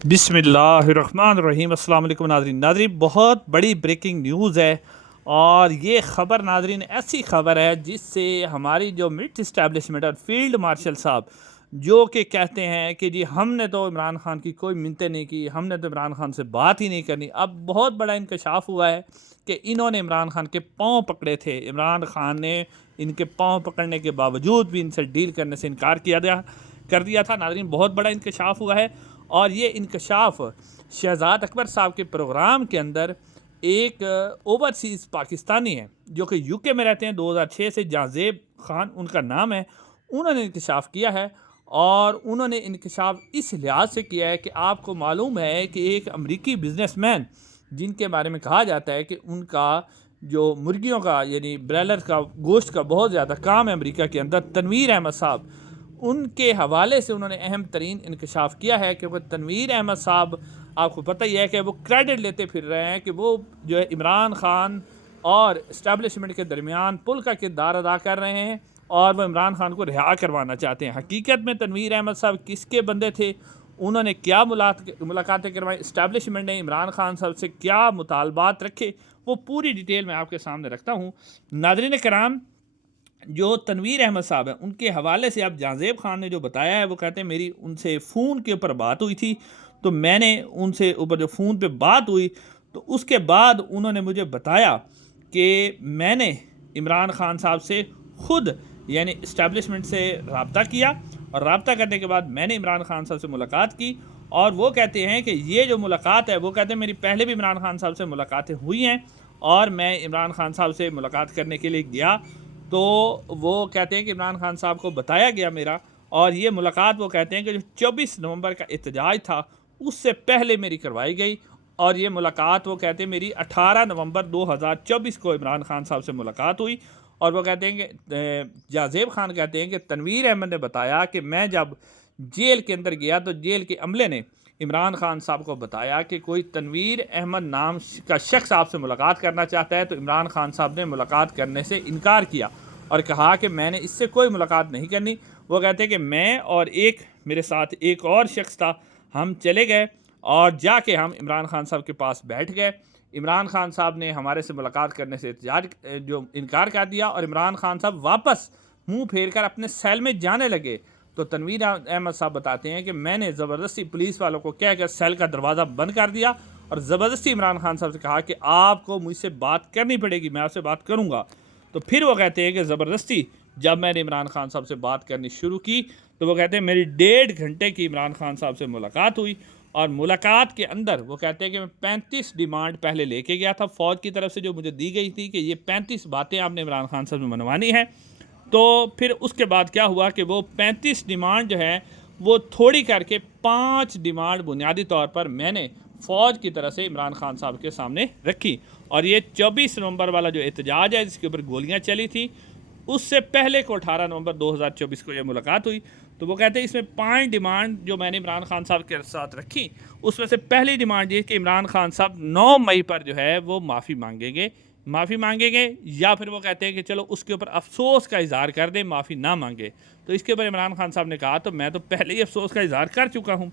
बिस्मिल्लाहिर्रहमानिर्रहीम। अस्सलाम वालेकुम नाज़रीन, बहुत बड़ी ब्रेकिंग न्यूज़ है। और ये ख़बर नाज़रीन ऐसी ख़बर है जिससे हमारी जो मिलिट्री इस्टेब्लिशमेंट और फील्ड मार्शल साहब जो कि कहते हैं कि जी हमने तो इमरान खान की कोई मिन्नतें नहीं की, हमने तो इमरान खान से बात ही नहीं करनी। अब बहुत बड़ा इंकशाफ हुआ है कि इन्होंने इमरान खान के पाँव पकड़े थे। इमरान खान ने इनके पाँव पकड़ने के बावजूद भी इनसे डील करने से इनकार कर दिया था। नाज़रीन, बहुत बड़ा इंकशाफ हुआ है। और ये इंकशाफ शहजाद अकबर साहब के प्रोग्राम के अंदर एक ओवरसीज़ पाकिस्तानी है जो कि यूके में रहते हैं, 2006 से जाजेब खान उनका नाम है, उन्होंने इंकशाफ किया है। और उन्होंने इंकशाफ इस लिहाज से किया है कि आपको मालूम है कि एक अमरीकी बिजनेसमैन जिनके बारे में कहा जाता है कि उनका जो मुर्गियों का यानी ब्रॉयलर का गोश्त का बहुत ज़्यादा काम है अमेरिका के अंदर, तनवीर अहमद साहब, उनके हवाले से उन्होंने अहम तरीन इंकशाफ किया है। क्योंकि तनवीर अहमद साहब, आपको पता ही है कि वो क्रेडिट लेते फिर रहे हैं कि वो जो है इमरान खान और इस्टेब्लिशमेंट के दरमियान पुल का किरदार अदा कर रहे हैं और वो इमरान खान को रिहा करवाना चाहते हैं। हकीकत में तनवीर अहमद साहब किसके बंदे थे, उन्होंने क्या मुलाकातें करवाई, इस्टेब्लिशमेंट ने इमरान खान साहब से क्या मुतालबात रखे, वो पूरी डिटेल मैं आपके सामने रखता हूँ। नाज़रीन कराम, जो तनवीर अहमद साहब हैं उनके हवाले से अब जाजेब खान ने जो बताया है, वो कहते हैं मेरी उनसे फ़ोन के ऊपर बात हुई थी, तो मैंने उनसे ऊपर जो फ़ोन पे बात हुई तो उसके बाद उन्होंने मुझे बताया कि मैंने इमरान खान साहब से ख़ुद यानी इस्टेब्लिशमेंट से रब्ता किया और रब्ता करने के बाद मैंने इमरान खान साहब से मुलाकात की। और वो कहते हैं कि ये जो मुलाकात है, वो कहते हैं मेरी पहले भी इमरान खान साहब से मुलाकातें हुई हैं और मैं इमरान खान साहब से मुलाकात करने के लिए गया तो वो कहते हैं कि इमरान खान साहब को बताया गया मेरा, और ये मुलाकात वो कहते हैं कि जो 24 नवंबर का एहतजाज था उससे पहले मेरी करवाई गई। और ये मुलाकात वो कहते हैं मेरी 18 नवंबर 2024 को इमरान खान साहब से मुलाकात हुई। और वो कहते हैं कि जाजेब खान कहते हैं कि तनवीर अहमद ने बताया कि मैं जब जेल के अंदर गया तो जेल के अमले ने इमरान खान साहब को बताया कि कोई तनवीर अहमद नाम का शख्स आपसे मुलाकात करना चाहता है, तो इमरान खान साहब ने मुलाकात करने से इनकार किया और कहा कि मैंने इससे कोई मुलाकात नहीं करनी। वो कहते हैं कि मैं और एक मेरे साथ एक और शख्स था, हम चले गए और जाके हम इमरान खान साहब के पास बैठ गए। इमरान खान साहब ने हमारे से मुलाकात करने से जो इनकार कर दिया और इमरान खान साहब वापस मुंह फेर कर अपने सेल में जाने लगे। तो तनवीर अहमद साहब बताते हैं कि मैंने ज़बरदस्ती पुलिस वालों को कहकर सेल का दरवाज़ा बंद कर दिया और ज़बरदस्ती इमरान खान साहब से कहा कि आपको मुझसे बात करनी पड़ेगी, मैं आपसे बात करूँगा। तो फिर वो कहते हैं कि ज़बरदस्ती जब मैंने इमरान खान साहब से बात करनी शुरू की तो वो कहते हैं मेरी 1.5 घंटे की इमरान खान साहब से मुलाकात हुई। और मुलाकात के अंदर वो कहते हैं कि मैं 35 डिमांड पहले लेके गया था फ़ौज की तरफ से, जो मुझे दी गई थी कि ये 35 बातें आपने इमरान खान साहब से मनवानी है। तो फिर उसके बाद क्या हुआ कि वो 35 डिमांड जो है वो थोड़ी करके 5 डिमांड बुनियादी तौर पर मैंने फ़ौज की तरफ से इमरान खान साहब के सामने रखी। और ये 24 नवंबर वाला जो एहतजाज है जिसके ऊपर गोलियां चली थी, उससे पहले को 18 नवंबर 2024 को ये मुलाकात हुई। तो वो कहते हैं इसमें 5 डिमांड जो मैंने इमरान खान साहब के साथ रखी, उसमें से पहली डिमांड ये कि इमरान खान साहब 9 मई पर जो है वो माफ़ी मांगेंगे या फिर वो कहते हैं कि चलो उसके ऊपर अफसोस का इजहार कर दें, माफ़ी ना मांगे। तो इसके ऊपर इमरान खान साहब ने कहा तो मैं तो पहले ही अफसोस का इजहार कर चुका हूँ।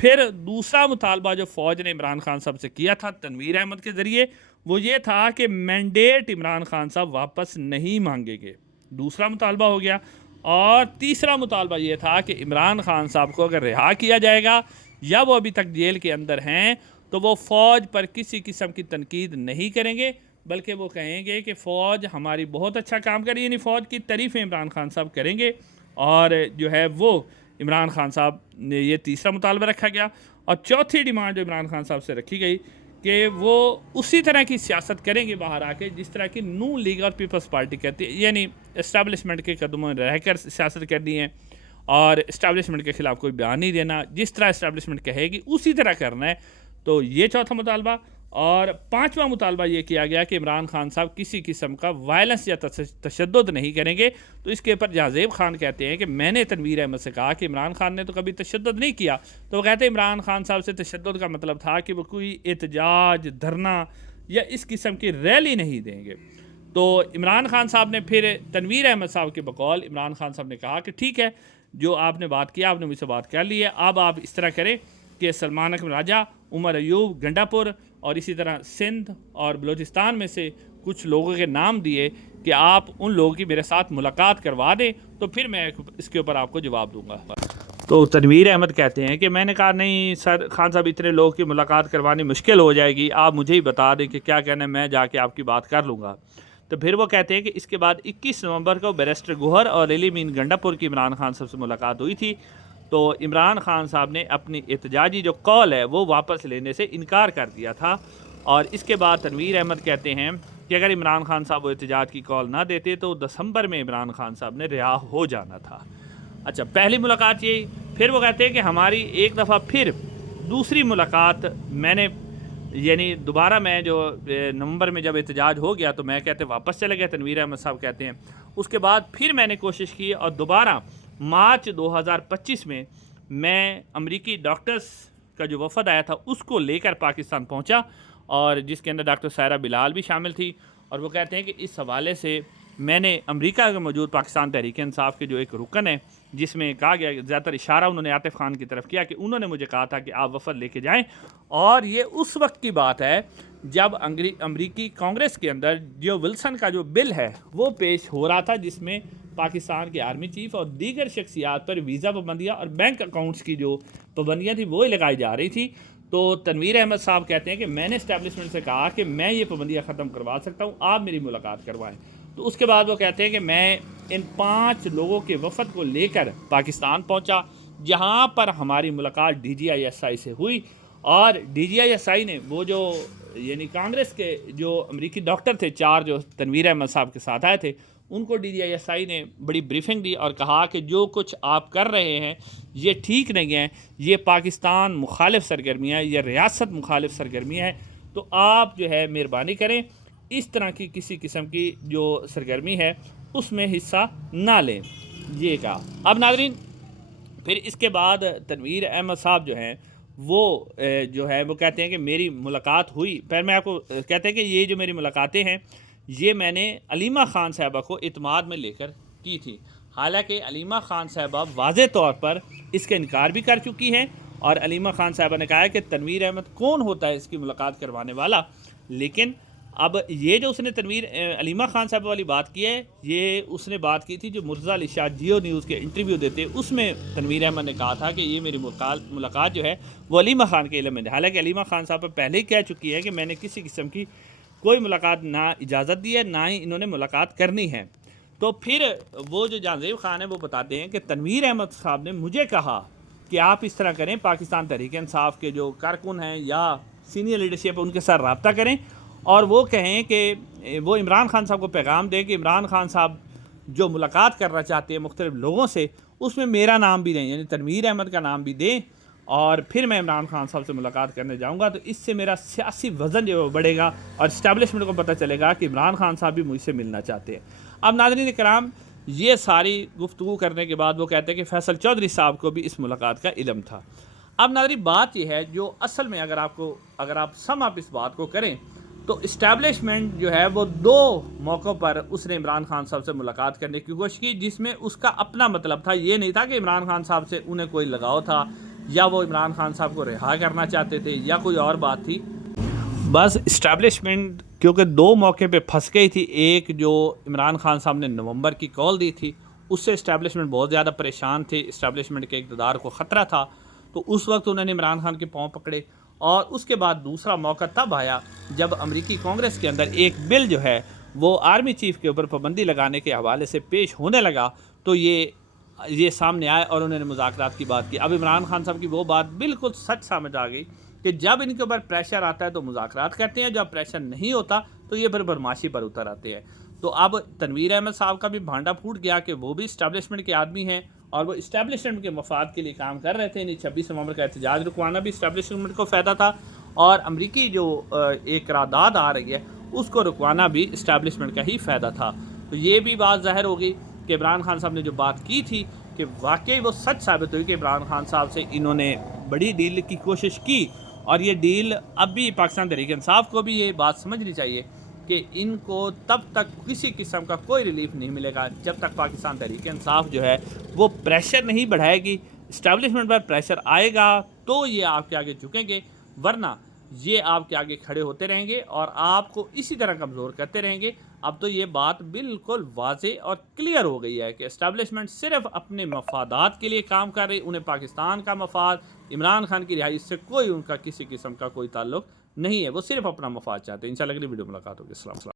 फिर दूसरा मुतालबा जो फ़ौज ने इमरान खान साहब से किया था तनवीर अहमद के ज़रिए, वो ये था कि मैंडेट इमरान खान साहब वापस नहीं मांगेंगे, दूसरा मुतालबा हो गया। और तीसरा मुतालबा ये था कि इमरान खान साहब को अगर रिहा किया जाएगा या वो अभी तक जेल के अंदर हैं तो वो फ़ौज पर किसी किस्म की तनकीद नहीं करेंगे, बल्कि वो कहेंगे कि फ़ौज हमारी बहुत अच्छा काम करी, यानी फ़ौज की तारीफ़ें इमरान खान साहब करेंगे। और जो है वो इमरान खान साहब ने ये तीसरा मुतालबा रखा गया। और चौथी डिमांड जो इमरान खान साहब से रखी गई कि वो उसी तरह की सियासत करेंगे बाहर आके जिस तरह की नून लीग और पीपल्स पार्टी कहती है, यानी इस्टेब्लिशमेंट के कदमों में रहकर सियासत करनी है और इस्टेब्लिशमेंट के ख़िलाफ़ कोई बयान नहीं देना, जिस तरह इस्टेब्लिशमेंट कहेगी उसी तरह करना है। तो ये चौथा मुतालबा। और पांचवा मुतालबा ये किया गया कि इमरान खान साहब किसी किस्म का वायलेंस या तशद्दुद नहीं करेंगे। तो इसके ऊपर जाजेब खान कहते हैं कि मैंने तनवीर अहमद से कहा कि इमरान खान ने तो कभी तशद्दुद नहीं किया। तो वो कहते हैं इमरान खान साहब से तशद्दुद का मतलब था कि वो कोई एहतजाज, धरना या इस किस्म की रैली नहीं देंगे। तो इमरान खान साहब ने फिर तनवीर अहमद साहब के बकौल इमरान खान साहब ने कहा कि ठीक है, जो आपने बात किया आपने मुझसे बात कर ली है, अब आप इस तरह करें कि सलमान अकबर राजा, उमर अयूब गंडापुर और इसी तरह सिंध और बलूचिस्तान में से कुछ लोगों के नाम दिए कि आप उन लोगों की मेरे साथ मुलाकात करवा दें, तो फिर मैं इसके ऊपर आपको जवाब दूंगा। तो तनवीर अहमद कहते हैं कि मैंने कहा नहीं सर खान साहब, इतने लोगों की मुलाकात करवानी मुश्किल हो जाएगी, आप मुझे ही बता दें कि क्या कहना है, मैं जाके आपकी बात कर लूँगा। तो फिर वो कहते हैं कि इसके बाद 21 नवंबर को बैरिस्टर गोहर और अली मीन गंडापुर की इमरान खान साहब से मुलाकात हुई थी। तो इमरान खान साहब ने अपनी एहतजाजी जो कॉल है वो वापस लेने से इनकार कर दिया था। और इसके बाद तनवीर अहमद कहते हैं कि अगर इमरान खान साहब वो एहतजाज की कॉल ना देते तो दिसंबर में इमरान खान साहब ने रिहा हो जाना था। अच्छा, पहली मुलाकात यही। फिर वो कहते हैं कि हमारी एक दफ़ा फिर दूसरी मुलाकात मैंने, यानी दोबारा मैं जो नवंबर में जब एहतजाज हो गया तो मैं कहते वापस चले गए, तनवीर अहमद साहब कहते हैं। उसके बाद फिर मैंने कोशिश की और दोबारा मार्च 2025 में मैं अमरीकी डॉक्टर्स का जो वफ़द आया था उसको लेकर पाकिस्तान पहुंचा, और जिसके अंदर डॉक्टर सायरा बिलाल भी शामिल थी। और वो कहते हैं कि इस हवाले से मैंने अमेरिका में मौजूद पाकिस्तान तहरीक इंसाफ के जो एक रुकन है, जिसमें कहा गया, ज़्यादातर इशारा उन्होंने आतिफ खान की तरफ किया कि उन्होंने मुझे कहा था कि आप वफ़द लेके जाएं। और ये उस वक्त की बात है जब अमरीकी कांग्रेस के अंदर जो विल्सन का जो बिल है वो पेश हो रहा था, जिसमें पाकिस्तान के आर्मी चीफ और दीगर शख्सियात पर वीज़ा पाबंदियाँ और बैंक अकाउंट्स की जो पाबंदियाँ थी वो लगाई जा रही थी। तो तनवीर अहमद साहब कहते हैं कि मैंने इस्टेब्लिशमेंट से कहा कि मैं ये पाबंदियाँ ख़त्म करवा सकता हूँ, आप मेरी मुलाकात करवाएं। तो उसके बाद वो कहते हैं कि मैं इन 5 लोगों के वफ़द को लेकर पाकिस्तान पहुँचा, जहाँ पर हमारी मुलाकात DGISI से हुई। और DGISI ने वो जो यानी कांग्रेस के जो अमरीकी डॉक्टर थे 4 जो तनवीर अहमद साहब के साथ आए थे, उनको DGISI ने बड़ी ब्रीफिंग दी और कहा कि जो कुछ आप कर रहे हैं ये ठीक नहीं है, ये पाकिस्तान मुखालिफ सरगर्मियाँ, ये रियासत मुखालिफ सरगर्मियाँ है, तो आप जो है मेहरबानी करें इस तरह की किसी किस्म की जो सरगर्मी है उसमें हिस्सा ना लें, ये कहा। अब नाज़रीन, फिर इसके बाद तनवीर अहमद साहब जो हैं वो वो कहते हैं कि मेरी मुलाकात हुई। फिर मैं आपको कहते हैं कि ये जो मेरी मुलाकातें हैं ये मैंने अलीमा ख़ान साहबा को इत्माद में लेकर की थी। हालांकि अलीमा ख़ान साहबा वाज़े तौर पर इसका इनकार भी कर चुकी हैं, और अलीमा ख़ान साहबा ने कहा है कि तनवीर अहमद कौन होता है इसकी मुलाकात करवाने वाला। लेकिन अब ये जो उसने अलीमा ख़ान साहबा वाली बात की है, ये उसने बात की थी जो मुर्तज़ा अली शाह जियो न्यूज़ के इंटरव्यू देते, उसमें तनवीर अहमद ने कहा था कि ये मेरी मुलाकात जो है वो अलीमा ख़ान के इल्म में है। हालांकि अलीमा ख़ान साहब पहले ही कह चुकी है कि मैंने किसी किस्म की कोई मुलाकात ना इजाज़त दी है, ना ही इन्होंने मुलाकात करनी है। तो फिर वो जो जहांज़ेब ख़ान है वो बताते हैं कि तनवीर अहमद साहब ने मुझे कहा कि आप इस तरह करें, पाकिस्तान तहरीक इंसाफ के जो कारकुन हैं या सीनियर लीडरशिप उनके साथ रब्ता करें और वो कहें कि वो इमरान खान साहब को पैगाम दें कि इमरान खान साहब जो मुलाकात करना चाहते हैं मुख्तलिफ लोगों से, उसमें मेरा नाम भी दें, यानी तनवीर अहमद का नाम भी दें, और फिर मैं इमरान खान साहब से मुलाकात करने जाऊंगा। तो इससे मेरा सियासी वज़न जो बढ़ेगा और इस्टेब्लिशमेंट को पता चलेगा कि इमरान खान साहब भी मुझसे मिलना चाहते हैं। अब नाज़रीन कराम, ये सारी गुफ्तगू करने के बाद वो कहते हैं कि फैसल चौधरी साहब को भी इस मुलाकात का इल्म था। अब नाज़रीन बात यह है जो असल में अगर आप सम अप इस बात को करें तो इस्टेब्लिशमेंट जो है वो 2 मौक़ों पर उसने इमरान खान साहब से मुलाकात करने की कोशिश की, जिसमें उसका अपना मतलब था। ये नहीं था कि इमरान खान साहब से उन्हें कोई लगाव था या वो इमरान खान साहब को रिहा करना चाहते थे या कोई और बात थी। बस इस्टेब्लिशमेंट क्योंकि 2 मौके पे फंस गई थी। एक जो इमरान खान साहब ने नवंबर की कॉल दी थी, उससे इस्टेब्लिशमेंट बहुत ज़्यादा परेशान थे, इस्टेब्लिशमेंट के इक़्तिदार को ख़तरा था, तो उस वक्त उन्होंने इमरान खान के पाँव पकड़े। और उसके बाद दूसरा मौका तब आया जब अमरीकी कांग्रेस के अंदर एक बिल जो है वो आर्मी चीफ़ के ऊपर पाबंदी लगाने के हवाले से पेश होने लगा, तो ये सामने आए और उन्होंने मुज़ाकरात की बात की। अब इमरान खान साहब की वो बात बिल्कुल सच समझ आ गई कि जब इनके ऊपर प्रेशर आता है तो मुज़ाकरात करते हैं, जब प्रेशर नहीं होता तो ये फिर बदमाशी पर उतर आते हैं। तो अब तनवीर अहमद साहब का भी भांडा फूट गया कि वो भी इस्टेब्लिशमेंट के आदमी हैं और वो इस्टेब्लिशमेंट के मफाद के लिए काम कर रहे थे। यानी 26 नवंबर का एहतजाज रुकवाना भी इस्टेब्लिशमेंट को फ़ायदा था, और अमरीकी जो एक करारदाद आ रही है उसको रुकवाना भी इस्टेब्लिशमेंट का ही फ़ायदा था। तो ये भी बात ज़ाहिर हो गई कि इमरान खान साहब ने जो बात की थी कि वाकई वो सच साबित हुई कि इमरान खान साहब से इन्होंने बड़ी डील की कोशिश की, और ये डील अब भी पाकिस्तान तहरीक इंसाफ को भी ये बात समझनी चाहिए कि इनको तब तक किसी किस्म का कोई रिलीफ नहीं मिलेगा जब तक पाकिस्तान तहरीक इंसाफ जो है वो प्रेशर नहीं बढ़ाएगी। इस्टेब्लिशमेंट पर प्रेशर आएगा तो ये आपके आगे झुकेंगे, वरना ये आपके आगे खड़े होते रहेंगे और आपको इसी तरह कमज़ोर करते रहेंगे। अब तो ये बात बिल्कुल वाज़े और क्लियर हो गई है कि एस्टेब्लिशमेंट सिर्फ अपने मफादात के लिए काम कर रही, उन्हें पाकिस्तान का मफाद, इमरान खान की रिहाई से कोई उनका किसी किस्म का कोई ताल्लुक नहीं है, वो सिर्फ अपना मफाद चाहते हैं। इंशाल्लाह अगली वीडियो मुलाकात होगी। अस्सलाम वालेकुम।